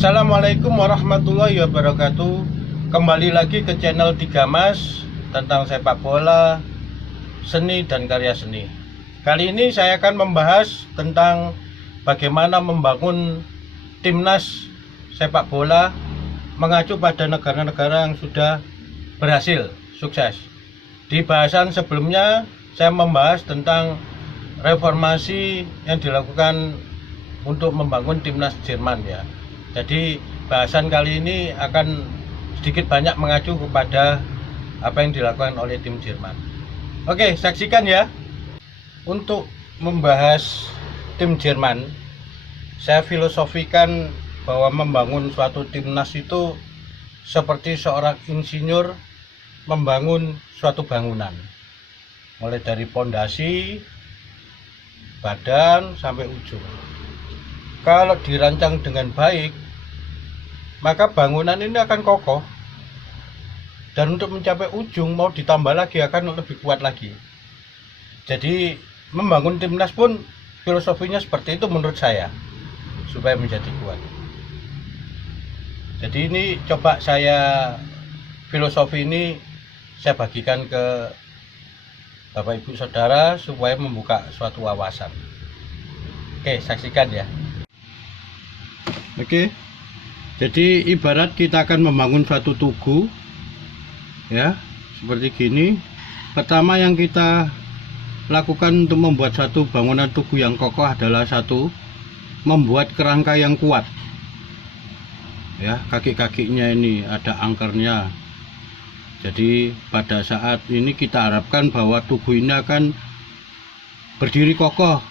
Assalamualaikum warahmatullahi wabarakatuh. Kembali lagi ke channel 3 Mas tentang sepak bola, seni dan karya seni. Kali ini saya akan membahas tentang bagaimana membangun timnas sepak bola mengacu pada negara-negara yang sudah berhasil sukses. Di bahasan sebelumnya saya membahas tentang reformasi yang dilakukan untuk membangun timnas Jerman ya. Jadi bahasan kali ini akan sedikit banyak mengacu kepada apa yang dilakukan oleh tim Jerman. Oke, saksikan ya. Untuk membahas tim Jerman, saya filosofikan bahwa membangun suatu timnas itu seperti seorang insinyur membangun suatu bangunan. Mulai dari pondasi, badan sampai ujung. Kalau dirancang dengan baik, maka bangunan ini akan kokoh. Dan untuk mencapai ujung mau ditambah lagi akan lebih kuat lagi. Jadi membangun timnas pun filosofinya seperti itu menurut saya, supaya menjadi kuat. Jadi ini coba filosofi ini saya bagikan ke Bapak Ibu Saudara supaya membuka suatu wawasan. Oke, saksikan ya. Oke, jadi ibarat kita akan membangun suatu tugu ya, seperti gini. Pertama yang kita lakukan untuk membuat satu bangunan tugu yang kokoh adalah satu, membuat kerangka yang kuat ya. Kaki-kakinya ini ada angkernya. Jadi pada saat ini kita harapkan bahwa tugu ini akan berdiri kokoh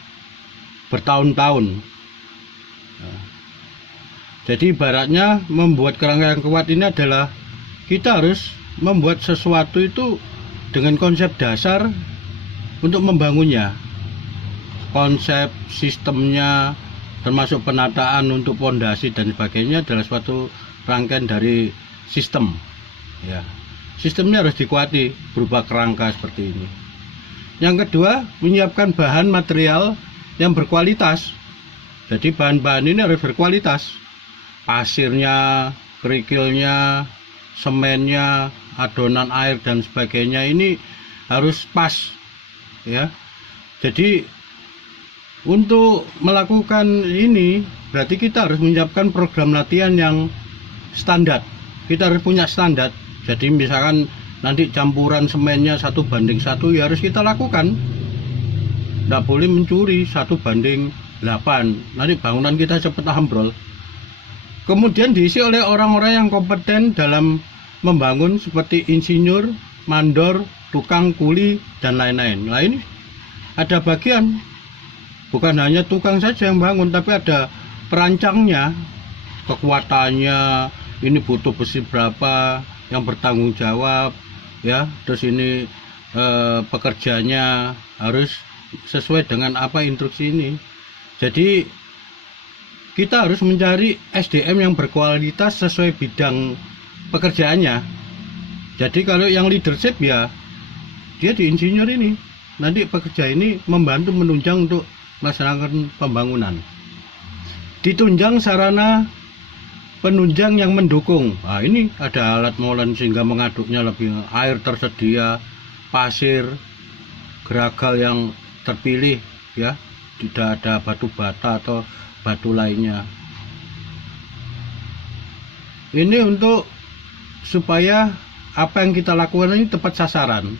bertahun-tahun. Jadi ibaratnya membuat kerangka yang kuat ini adalah kita harus membuat sesuatu itu dengan konsep dasar untuk membangunnya. Konsep sistemnya termasuk penataan untuk pondasi dan sebagainya adalah suatu rangkaian dari sistem. Ya. Sistemnya harus dikuati berupa kerangka seperti ini. Yang kedua, menyiapkan bahan material yang berkualitas. Jadi bahan-bahan ini harus berkualitas. Pasirnya, kerikilnya, semennya, adonan air dan sebagainya ini harus pas ya. Jadi untuk melakukan ini berarti kita harus menyiapkan program latihan yang standar. Kita harus punya standar. Jadi misalkan nanti campuran semennya 1:1 ya harus kita lakukan. Tidak boleh mencuri 1:8. Nanti bangunan kita cepat ambrol. Kemudian diisi oleh orang-orang yang kompeten dalam membangun seperti insinyur, mandor, tukang kuli, dan lain-lain. Nah ini ada bagian, bukan hanya tukang saja yang bangun, tapi ada perancangnya, kekuatannya, ini butuh besi berapa, yang bertanggung jawab, ya. Terus ini pekerjanya harus sesuai dengan apa instruksi ini. Jadi kita harus mencari SDM yang berkualitas sesuai bidang pekerjaannya. Jadi kalau yang leadership ya dia di insinyur ini, nanti pekerja ini membantu menunjang untuk melaksanakan pembangunan. Ditunjang sarana penunjang yang mendukung. Nah ini ada alat molen sehingga mengaduknya lebih, air tersedia, pasir, geragal yang terpilih ya, tidak ada batu bata atau batu lainnya. Ini untuk supaya apa yang kita lakukan ini tepat sasaran.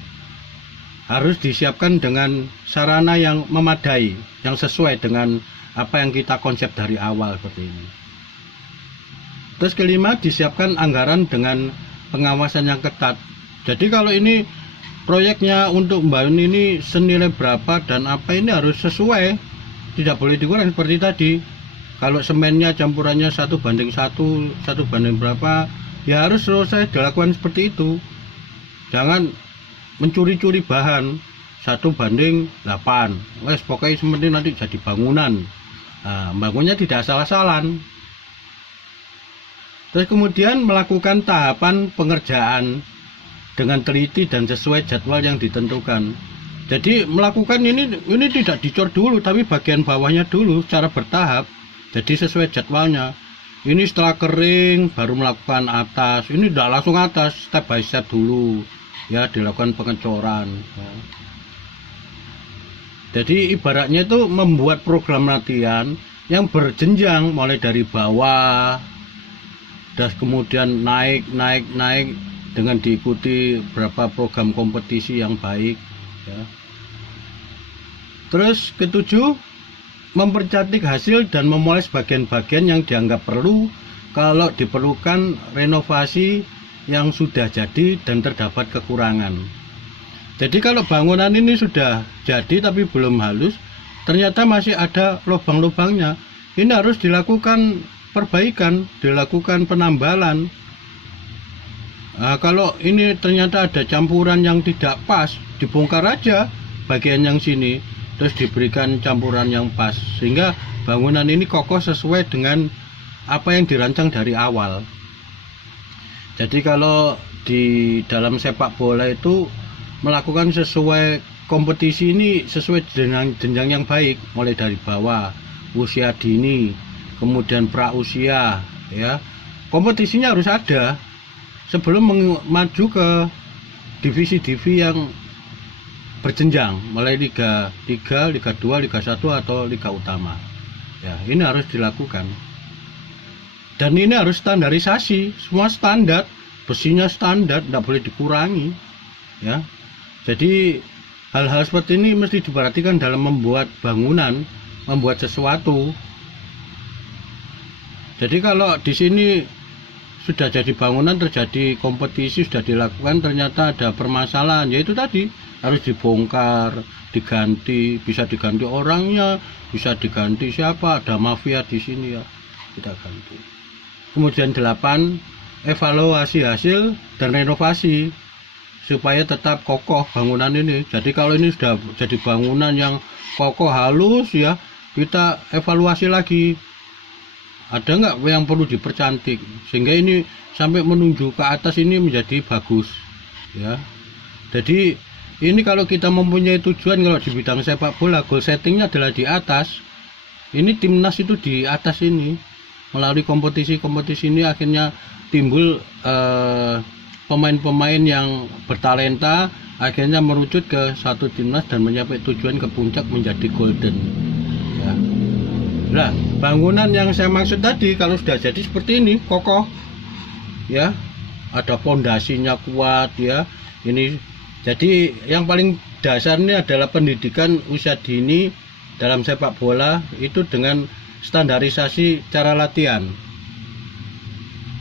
Harus disiapkan dengan sarana yang memadai, yang sesuai dengan apa yang kita konsep dari awal seperti ini. Terus kelima, disiapkan anggaran dengan pengawasan yang ketat. Jadi kalau ini proyeknya untuk membangun ini senilai berapa dan apa ini harus sesuai, tidak boleh dikurang seperti tadi. Kalau semennya campurannya 1:1, 1 berapa, ya harus selesai dilakukan seperti itu. Jangan mencuri-curi bahan 1:8. Wes pokoknya sementing nanti jadi bangunan. Nah, bangunnya tidak salah-salan. Terus kemudian melakukan tahapan pengerjaan dengan teliti dan sesuai jadwal yang ditentukan. Jadi melakukan ini tidak dicor dulu, tapi bagian bawahnya dulu secara bertahap. Jadi sesuai jadwalnya. Ini setelah kering baru melakukan atas. Ini tidak langsung atas, step by step dulu ya, dilakukan pengecoran ya. Jadi ibaratnya itu membuat program latihan yang berjenjang, mulai dari bawah dan kemudian naik dengan diikuti beberapa program kompetisi yang baik ya. Terus ketujuh, mempercantik hasil dan memoles bagian-bagian yang dianggap perlu kalau diperlukan renovasi yang sudah jadi dan terdapat kekurangan. Jadi kalau bangunan ini sudah jadi tapi belum halus, ternyata masih ada lubang-lubangnya, ini harus dilakukan perbaikan, dilakukan penambalan. Nah, kalau ini ternyata ada campuran yang tidak pas, dibongkar aja bagian yang sini, terus diberikan campuran yang pas, sehingga bangunan ini kokoh sesuai dengan apa yang dirancang dari awal. Jadi kalau di dalam sepak bola itu melakukan sesuai kompetisi ini sesuai jenjang yang baik, mulai dari bawah, usia dini, kemudian pra usia ya. Kompetisinya harus ada sebelum maju ke divisi-divisi yang berjenjang, mulai Liga 3, Liga 2, Liga 1 atau Liga Utama. Ya, ini harus dilakukan. Dan ini harus standarisasi, semua standar, besinya standar, tidak boleh dikurangi. Ya. Jadi hal-hal seperti ini mesti diperhatikan dalam membuat bangunan, membuat sesuatu. Jadi kalau di sini sudah jadi bangunan, terjadi kompetisi, sudah dilakukan, ternyata ada permasalahan, yaitu tadi harus dibongkar, diganti, bisa diganti orangnya, bisa diganti siapa, ada mafia di sini ya, kita ganti. Kemudian 8, evaluasi hasil dan renovasi supaya tetap kokoh bangunan ini. Jadi kalau ini sudah jadi bangunan yang kokoh halus ya, kita evaluasi lagi. Ada nggak yang perlu dipercantik sehingga ini sampai menuju ke atas ini menjadi bagus ya. Jadi ini kalau kita mempunyai tujuan, kalau di bidang sepak bola goal settingnya adalah di atas, ini timnas itu di atas ini, melalui kompetisi-kompetisi ini akhirnya timbul pemain-pemain yang bertalenta, akhirnya merucut ke satu timnas dan mencapai tujuan ke puncak menjadi golden ya. Nah, bangunan yang saya maksud tadi kalau sudah jadi seperti ini, kokoh ya, ada pondasinya kuat ya. Ini jadi yang paling dasar ini adalah pendidikan usia dini dalam sepak bola itu dengan standarisasi cara latihan.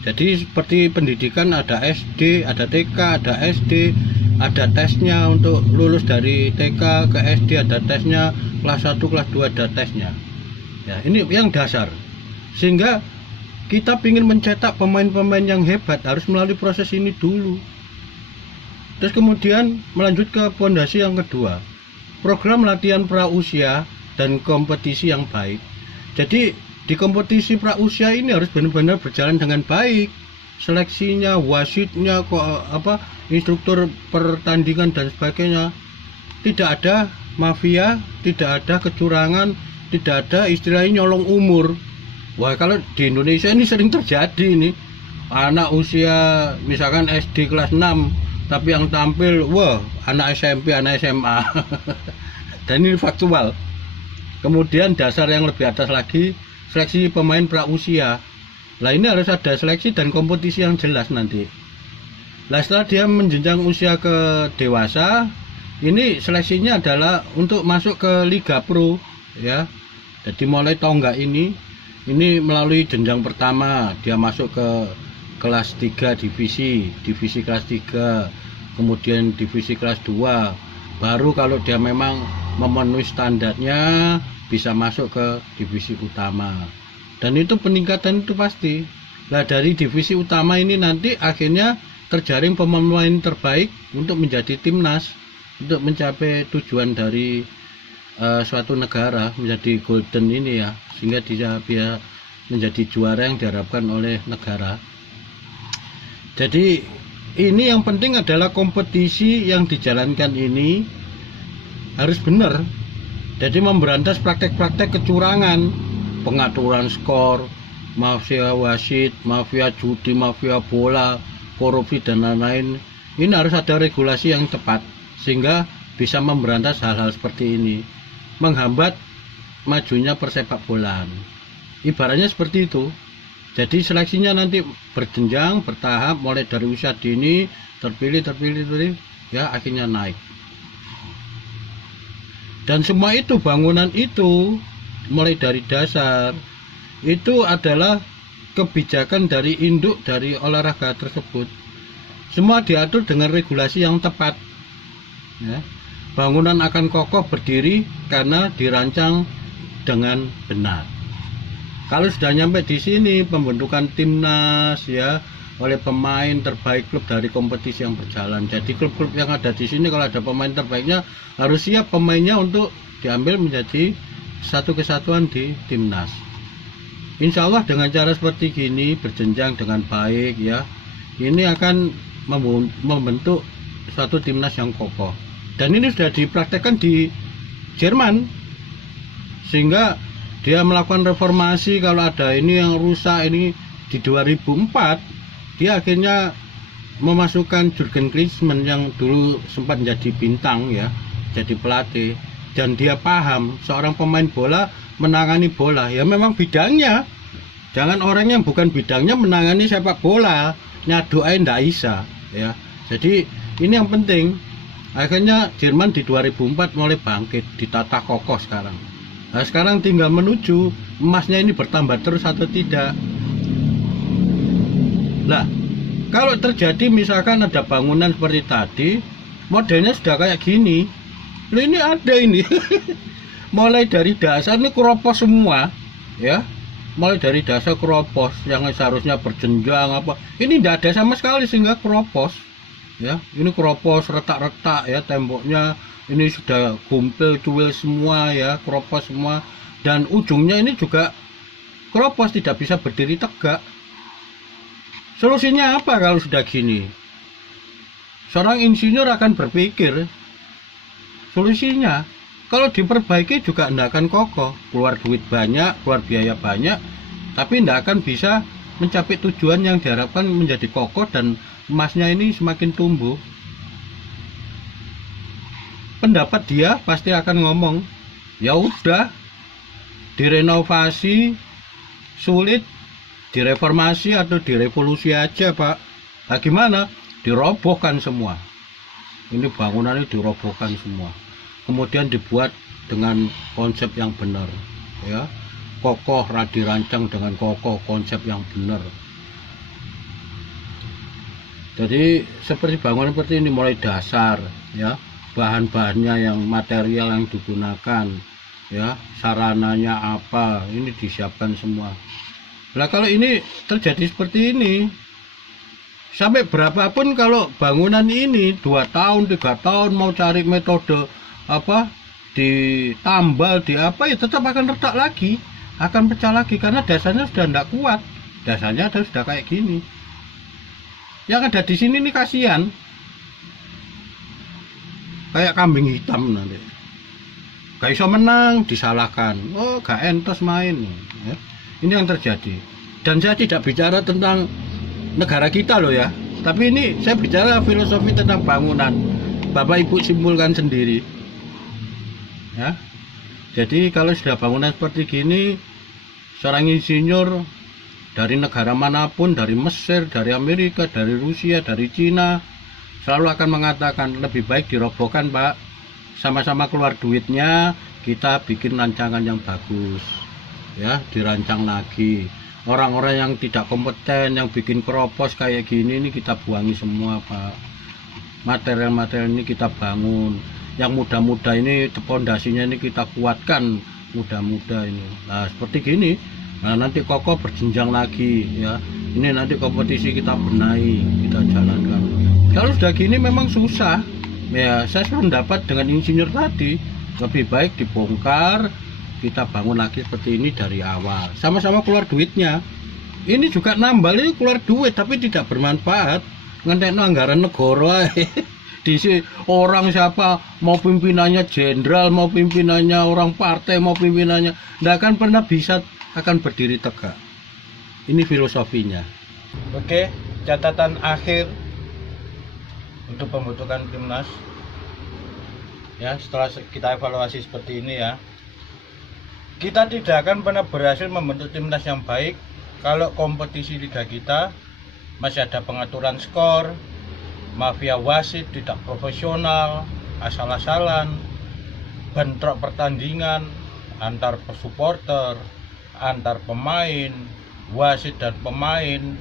Jadi seperti pendidikan ada SD, ada TK, ada SD, ada tesnya untuk lulus dari TK ke SD, ada tesnya, kelas 1, kelas 2 ada tesnya. Ya, ini yang dasar. Sehingga kita ingin mencetak pemain-pemain yang hebat harus melalui proses ini dulu. Terus kemudian melanjut ke pondasi yang kedua, program latihan pra usia dan kompetisi yang baik. Jadi di kompetisi pra usia ini harus benar-benar berjalan dengan baik. Seleksinya, wasitnya, instruktur pertandingan dan sebagainya. Tidak ada mafia, tidak ada kecurangan, tidak ada istilahnya nyolong umur. Wah, kalau di Indonesia ini sering terjadi ini. Anak usia misalkan SD kelas 6, tapi yang tampil wah, anak SMP, anak SMA. Dan ini faktual. Kemudian dasar yang lebih atas lagi, seleksi pemain pra usia. Lah ini harus ada seleksi dan kompetisi yang jelas nanti. Lah setelah dia menjenjang usia ke dewasa, ini seleksinya adalah untuk masuk ke Liga Pro ya. Jadi mulai tonggak ini melalui jenjang pertama dia masuk ke kelas 3 divisi kelas 3, kemudian divisi kelas 2, baru kalau dia memang memenuhi standarnya bisa masuk ke divisi utama. Dan itu peningkatan itu pasti. Nah, dari divisi utama ini nanti akhirnya terjaring pemain terbaik untuk menjadi timnas, untuk mencapai tujuan dari suatu negara menjadi golden ini ya, sehingga dia menjadi juara yang diharapkan oleh negara. Jadi ini yang penting adalah kompetisi yang dijalankan ini harus benar. Jadi memberantas praktek-praktek kecurangan, pengaturan skor, mafia wasit, mafia judi, mafia bola, korupsi dan lain-lain. Ini harus ada regulasi yang tepat sehingga bisa memberantas hal-hal seperti ini, menghambat majunya persepak bolaan. Ibaratnya seperti itu. Jadi seleksinya nanti berjenjang, bertahap, mulai dari usia dini, terpilih, ya akhirnya naik. Dan semua itu, bangunan itu, mulai dari dasar, itu adalah kebijakan dari induk dari olahraga tersebut. Semua diatur dengan regulasi yang tepat. Ya. Bangunan akan kokoh berdiri karena dirancang dengan benar. Kalau sudah nyampe di sini, pembentukan timnas ya oleh pemain terbaik klub dari kompetisi yang berjalan. Jadi klub-klub yang ada di sini kalau ada pemain terbaiknya harus siap pemainnya untuk diambil menjadi satu kesatuan di timnas. Insya Allah dengan cara seperti gini berjenjang dengan baik ya, ini akan membentuk suatu timnas yang kokoh. Dan ini sudah dipraktekkan di Jerman, sehingga dia melakukan reformasi. Kalau ada ini yang rusak, ini di 2004 dia akhirnya memasukkan Jurgen Klinsmann yang dulu sempat menjadi bintang ya, jadi pelatih. Dan dia paham seorang pemain bola menangani bola ya memang bidangnya, jangan orang yang bukan bidangnya menangani sepak bola, nyadoain ndak bisa ya. Jadi ini yang penting. Akhirnya Jerman di 2004 mulai bangkit, ditata kokoh sekarang. Nah, sekarang tinggal menuju emasnya ini bertambah terus atau tidak. Nah, kalau terjadi misalkan ada bangunan seperti tadi, modelnya sudah kayak gini. Loh, ini ada ini. Mulai dari dasar ini keropos semua, ya. Mulai dari dasar keropos yang seharusnya berjenjang apa. Ini tidak ada sama sekali sehingga keropos. Ya, ini keropos retak-retak ya temboknya. Ini sudah gumpil cuil semua ya, keropos semua, dan ujungnya ini juga keropos, tidak bisa berdiri tegak. Solusinya apa kalau sudah gini? Seorang insinyur akan berpikir solusinya kalau diperbaiki juga tidak akan kokoh, keluar duit banyak, keluar biaya banyak, tapi tidak akan bisa mencapai tujuan yang diharapkan menjadi kokoh dan emasnya ini semakin tumbuh. Pendapat dia pasti akan ngomong, ya udah, direnovasi sulit, direformasi atau direvolusi aja Pak. Bagaimana? Dirobohkan semua. Ini bangunan ini dirobohkan semua. Kemudian dibuat dengan konsep yang benar, ya, kokoh, dirancang dengan kokoh, konsep yang benar. Jadi seperti bangunan seperti ini mulai dasar, ya. Bahan-bahannya yang material yang digunakan ya, sarananya apa, ini disiapkan semua. Nah kalau ini terjadi seperti ini sampai berapapun, kalau bangunan ini 2 tahun 3 tahun mau cari metode apa ditambal di apa ya tetap akan retak lagi, akan pecah lagi karena dasarnya sudah tidak kuat. Dasarnya sudah kayak gini. Yang ada di sini nih kasihan, kayak kambing hitam nanti, gak bisa menang, disalahkan, oh gak entos main ya. Ini yang terjadi. Dan saya tidak bicara tentang negara kita loh ya, tapi ini saya bicara filosofi tentang bangunan. Bapak Ibu simpulkan sendiri ya. Jadi kalau sudah bangunan seperti gini, seorang insinyur dari negara manapun, dari Mesir, dari Amerika, dari Rusia, dari Cina, selalu akan mengatakan lebih baik dirobohkan Pak, sama-sama keluar duitnya, kita bikin rancangan yang bagus ya, dirancang lagi. Orang-orang yang tidak kompeten, yang bikin keropos kayak gini ini kita buangi semua Pak. Material-material ini kita bangun, yang muda-muda ini pondasinya ini kita kuatkan, muda-muda ini. Nah seperti gini, nah nanti kokoh berjenjang lagi ya. Ini nanti kompetisi kita benahi, kita jalankan. Kalau sudah gini memang susah ya. Saya sependapat dengan insinyur tadi, lebih baik dibongkar, kita bangun lagi seperti ini dari awal, sama-sama keluar duitnya. Ini juga nambal, ini keluar duit tapi tidak bermanfaat, ngentekno anggaran negara. Di orang siapa, mau pimpinannya jenderal, mau pimpinannya orang partai, mau pimpinannya, tidak akan pernah bisa akan berdiri tegak. Ini filosofinya. Oke, catatan akhir untuk pembentukan timnas. Ya, setelah kita evaluasi seperti ini ya, kita tidak akan pernah berhasil membentuk timnas yang baik kalau kompetisi liga kita masih ada pengaturan skor, mafia wasit tidak profesional, asal-asalan, bentrok pertandingan antar supporter, antar pemain, wasit dan pemain,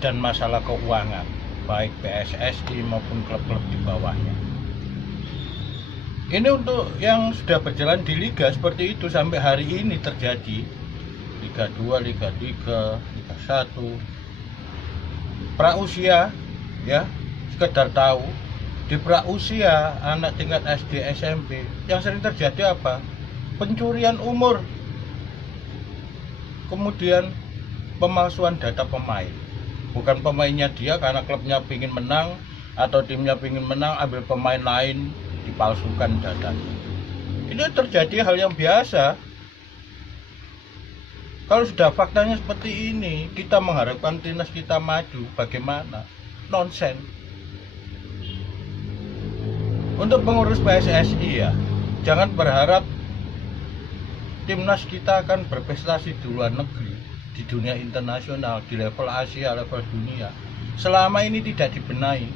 dan masalah keuangan baik PSSI maupun klub-klub di bawahnya. Ini untuk yang sudah berjalan di liga seperti itu sampai hari ini terjadi. Liga 2, Liga 3, Liga 1. Prausia ya, sekedar tahu di prausia anak tingkat SD SMP yang sering terjadi apa? Pencurian umur. Kemudian pemalsuan data pemain. Bukan pemainnya dia karena klubnya ingin menang atau timnya ingin menang, ambil pemain lain dipalsukan datanya. Ini terjadi hal yang biasa. Kalau sudah faktanya seperti ini, kita mengharapkan timnas kita maju, bagaimana? Nonsen. Untuk pengurus PSSI ya, jangan berharap timnas kita akan berprestasi di luar negeri, di dunia internasional, di level Asia, level dunia. Selama ini tidak dibenahi.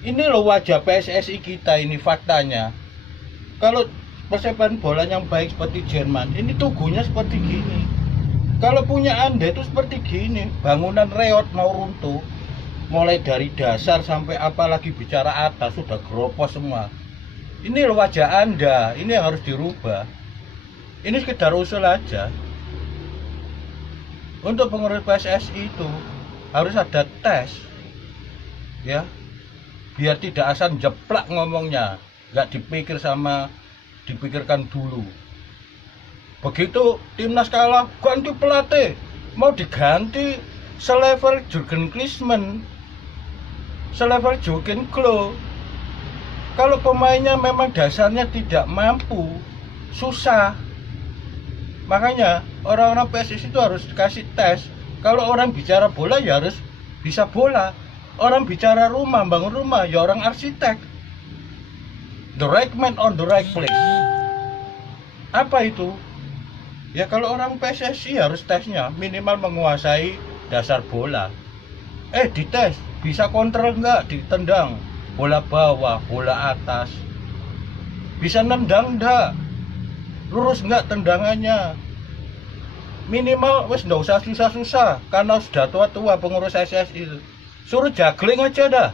Ini loh wajah PSSI kita, ini faktanya. Kalau persepak bola yang baik seperti Jerman, ini tugunya seperti gini. Kalau punya Anda itu seperti gini, bangunan reot mau runtuh, mulai dari dasar sampai apalagi bicara atas sudah gropos semua. Ini loh wajah Anda, ini yang harus dirubah. Ini sekedar usul aja. Untuk pengurus PSSI itu harus ada tes, ya, biar tidak asal jeplak ngomongnya, nggak dipikirkan dulu. Begitu timnas kalah, ganti pelatih, mau diganti selevel Jurgen Klinsmann, selevel Jurgen Klopp. Kalau pemainnya memang dasarnya tidak mampu, susah. Makanya orang-orang PSSI itu harus dikasih tes. Kalau orang bicara bola ya harus bisa bola. Orang bicara rumah, bangun rumah ya orang arsitek. The right man on the right place. Apa itu? Ya kalau orang PSSI harus tesnya minimal menguasai dasar bola. Dites, bisa kontrol enggak, ditendang, bola bawah, bola atas. Bisa nendang enggak? Lurus enggak tendangannya? Minimal wes enggak usah susah-susah karena sudah tua-tua pengurus PSSI. Suruh juggling aja dah.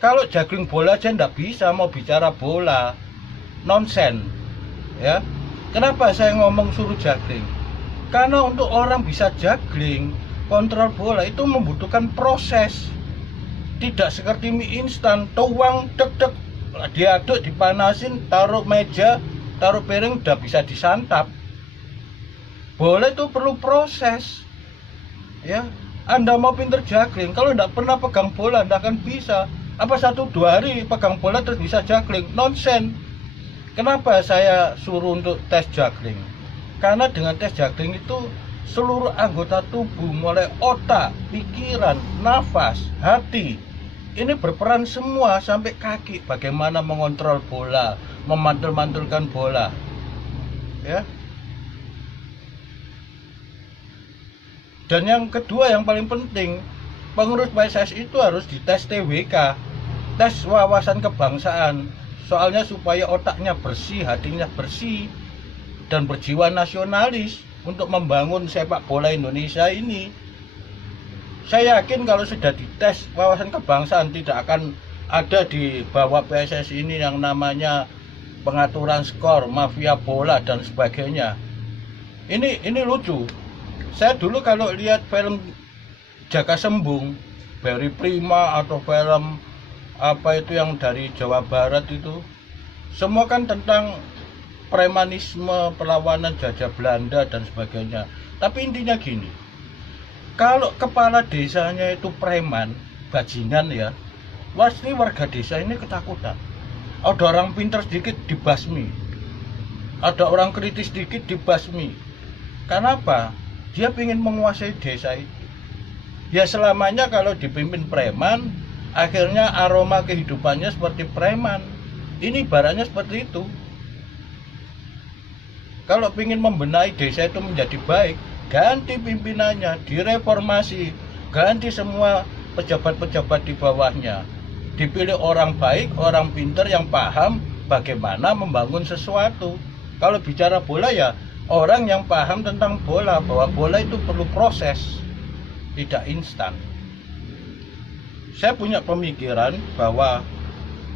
Kalau juggling bola aja enggak bisa mau bicara bola. Nonsen. Ya. Kenapa saya ngomong suruh juggling? Karena untuk orang bisa juggling, kontrol bola itu membutuhkan proses. Tidak seperti mie instan, tuang, dek-dek, diaduk, dipanasin, taruh meja, taruh piring, udah bisa disantap. Bola itu perlu proses. Ya, Anda mau pinter juggling, kalau tidak pernah pegang bola, Anda akan bisa. Apa 1-2 hari pegang bola terus bisa juggling? Nonsen. Kenapa saya suruh untuk tes juggling? Karena dengan tes juggling itu seluruh anggota tubuh mulai otak, pikiran, nafas, hati ini berperan semua sampai kaki bagaimana mengontrol bola, memantul-mantulkan bola. Ya. Dan yang kedua yang paling penting, pengurus PSSI itu harus dites TWK, tes wawasan kebangsaan. Soalnya supaya otaknya bersih, hatinya bersih, dan berjiwa nasionalis untuk membangun sepak bola Indonesia ini. Saya yakin kalau sudah dites wawasan kebangsaan tidak akan ada di bawah PSSI ini yang namanya pengaturan skor, mafia bola dan sebagainya. Ini lucu. Saya dulu kalau lihat film Jaka Sembung, Barry Prima atau film apa itu yang dari Jawa Barat itu, semua kan tentang premanisme, perlawanan jajah Belanda dan sebagainya. Tapi intinya gini, kalau kepala desanya itu preman, bajingan ya, pasti warga desa ini ketakutan. Ada orang pintar sedikit dibasmi, ada orang kritis sedikit dibasmi. Kenapa? Dia ingin menguasai desa itu. Ya selamanya kalau dipimpin preman, akhirnya aroma kehidupannya seperti preman. Ini ibaratnya seperti itu. Kalau ingin membenahi desa itu menjadi baik, ganti pimpinannya, direformasi, ganti semua pejabat-pejabat di bawahnya. Dipilih orang baik, orang pintar yang paham bagaimana membangun sesuatu. Kalau bicara bola ya orang yang paham tentang bola, bahwa bola itu perlu proses, tidak instan. Saya punya pemikiran bahwa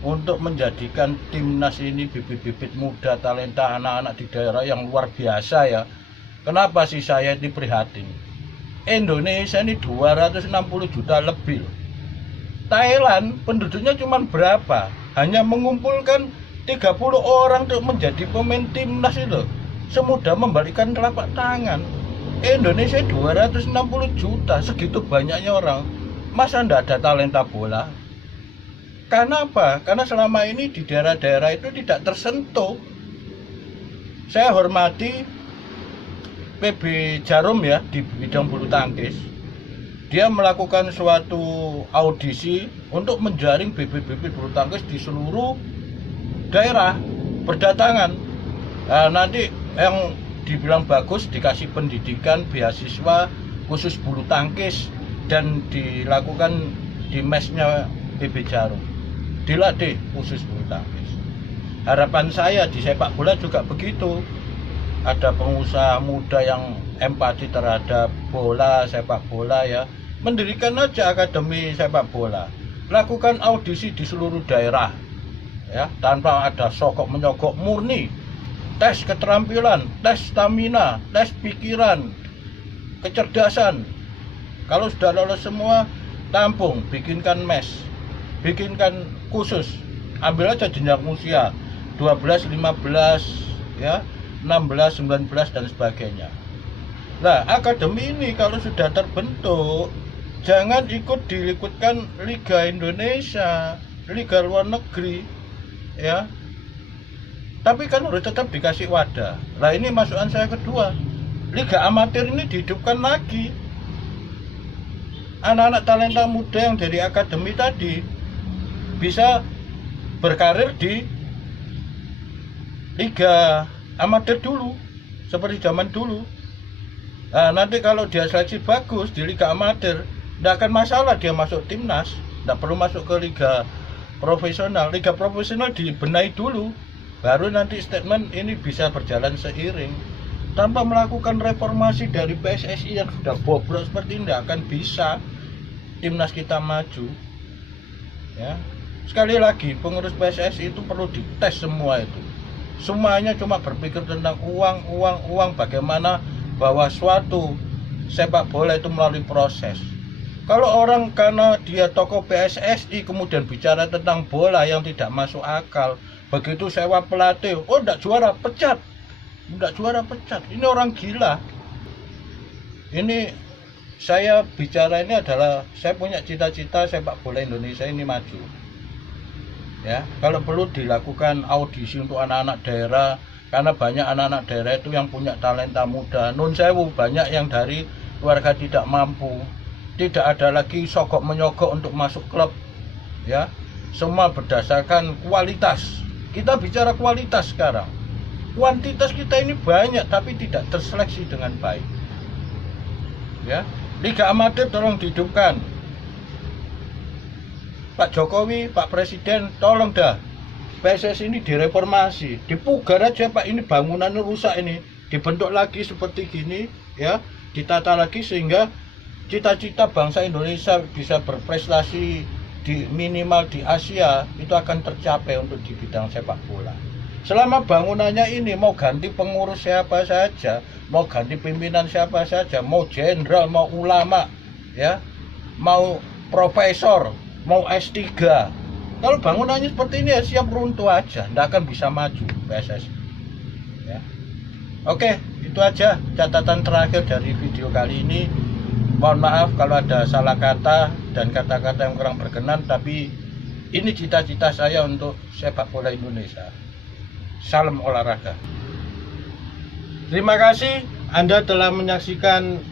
untuk menjadikan timnas ini bibit-bibit muda, talenta anak-anak di daerah yang luar biasa ya. Kenapa sih saya ini prihatin? Indonesia ini 260 juta lebih. Thailand penduduknya cuma berapa? Hanya mengumpulkan 30 orang untuk menjadi pemain timnas itu. Semudah membalikan telapak tangan. Indonesia 260 juta, segitu banyaknya orang. Masa enggak ada talenta bola? Karena apa? Karena selama ini di daerah-daerah itu tidak tersentuh. Saya hormati PB Jarum ya di bidang bulu tangkis. Dia melakukan suatu audisi untuk menjaring bibit-bibit bulu tangkis di seluruh daerah berdatangan. Nah, nanti yang dibilang bagus dikasih pendidikan beasiswa khusus bulu tangkis dan dilakukan di mesnya PB Jarum. Dilatih khusus bulu tangkis. Harapan saya di sepak bola juga begitu. Ada pengusaha muda yang empati terhadap bola, sepak bola ya. Mendirikan aja akademi sepak bola. Lakukan audisi di seluruh daerah. Ya, tanpa ada sokok menyogok, murni. Tes keterampilan, tes stamina, tes pikiran, kecerdasan. Kalau sudah lolos semua, tampung, bikinkan mes. Bikinkan khusus, ambil aja jenjang usia 12, 15 ya, 16, 19 dan sebagainya. Nah, akademi ini kalau sudah terbentuk, jangan diikutkan Liga Indonesia, Liga luar negeri ya. Tapi kan harus tetap dikasih wadah. Nah, ini masukan saya kedua. Liga amatir ini dihidupkan lagi. Anak-anak talenta muda yang dari akademi tadi bisa berkarir di liga amatir dulu seperti zaman dulu. Nah, nanti kalau dia seleksi bagus di liga amatir, tidak akan masalah dia masuk timnas, tidak perlu masuk ke liga profesional. Liga profesional dibenahi dulu, baru nanti statement ini bisa berjalan seiring. Tanpa melakukan reformasi dari PSSI yang sudah bobrok seperti ini, tidak akan bisa timnas kita maju ya. Sekali lagi, pengurus PSSI itu perlu dites semua itu. Semuanya cuma berpikir tentang uang, bagaimana bahwa suatu sepak bola itu melalui proses. Kalau orang karena dia tokoh PSSI kemudian bicara tentang bola yang tidak masuk akal, begitu sewa pelatih, oh enggak juara, pecat. Enggak juara, pecat. Ini orang gila. Ini saya bicara ini adalah saya punya cita-cita sepak bola Indonesia ini maju. Ya, kalau perlu dilakukan audisi untuk anak-anak daerah, karena banyak anak-anak daerah itu yang punya talenta muda. Nun sewu, banyak yang dari keluarga tidak mampu, tidak ada lagi sogok menyogok untuk masuk klub ya. Semua berdasarkan kualitas. Kita bicara kualitas sekarang. Kuantitas kita ini banyak tapi tidak terseleksi dengan baik ya. Liga amatir tolong dihidupkan. Pak Jokowi, Pak Presiden, tolong dah PSSI ini direformasi, dipugar aja Pak, ini bangunan rusak ini, dibentuk lagi seperti gini ya, ditata lagi sehingga cita-cita bangsa Indonesia bisa berprestasi di minimal di Asia itu akan tercapai untuk di bidang sepak bola. Selama bangunannya ini mau ganti pengurus siapa saja, mau ganti pimpinan siapa saja, mau jenderal, mau ulama ya, mau profesor, mau S3, kalau bangunannya seperti ini ya siap runtuh aja, tidak akan bisa maju PSSI ya. Oke, itu aja catatan terakhir dari video kali ini. Mohon maaf kalau ada salah kata dan kata-kata yang kurang berkenan, tapi ini cita-cita saya untuk sepak bola Indonesia. Salam olahraga. Terima kasih. Anda telah menyaksikan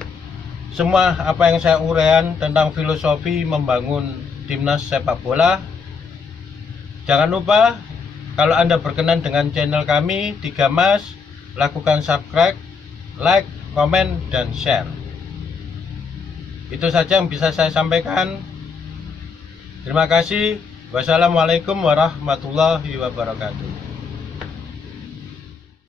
semua apa yang saya uraikan tentang filosofi membangun timnas sepak bola. Jangan lupa, kalau Anda berkenan dengan channel kami 3 Mas, lakukan subscribe, like, komen, dan share. Itu saja yang bisa saya sampaikan. Terima kasih. Wassalamualaikum warahmatullahi wabarakatuh.